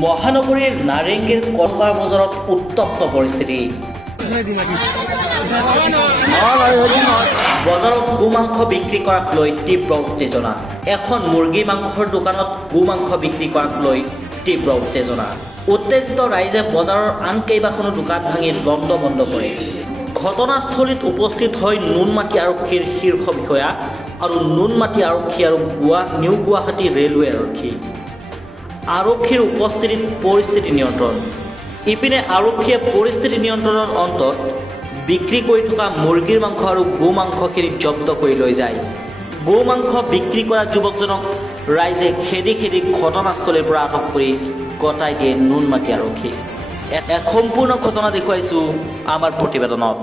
মহানগৰীৰ নাৰেংগীৰ কলপাৰ বজাৰত উত্তপ্ত পৰিস্থিতি। বজাৰত গোমাংস বিক্ৰী কৰাক লৈ তীব্ৰ উত্তেজনা। এখন মুৰ্গী মাংসৰ দোকানত গোমাংস বিক্ৰী কৰাক লৈ তীব্ৰ উত্তেজনা। উত্তেজিত ৰাইজে বজাৰৰ আন কেইবাখনো দোকান ভাঙি লণ্ড বন্ধ কৰে। ঘটনাস্থলীত উপস্থিত হৈ নুনমাটি আৰক্ষীৰ শীৰ্ষ বিষয়া আৰু নুনমাটি আৰক্ষী আৰু নিউ গুৱাহাটী ৰেলৱে আৰক্ষীৰ উপস্থিতিত পৰিস্থিতি নিয়ন্ত্ৰণ। ইপিনে আৰক্ষীয়ে পৰিস্থিতি নিয়ন্ত্ৰণৰ অন্তত বিক্ৰী কৰি থকা মুৰ্গীৰ মাংস আৰু গোমাংসখিনি জব্দ কৰি লৈ যায়। গোমাংস বিক্ৰী কৰা যুৱকজনক ৰাইজে খেদি খেদি ঘটনাস্থলীৰ পৰা আটক কৰি গতাই দিয়ে নুনমাটি আৰক্ষী। এক সম্পূৰ্ণ ঘটনা দেখুৱাইছোঁ আমাৰ প্ৰতিবেদনত।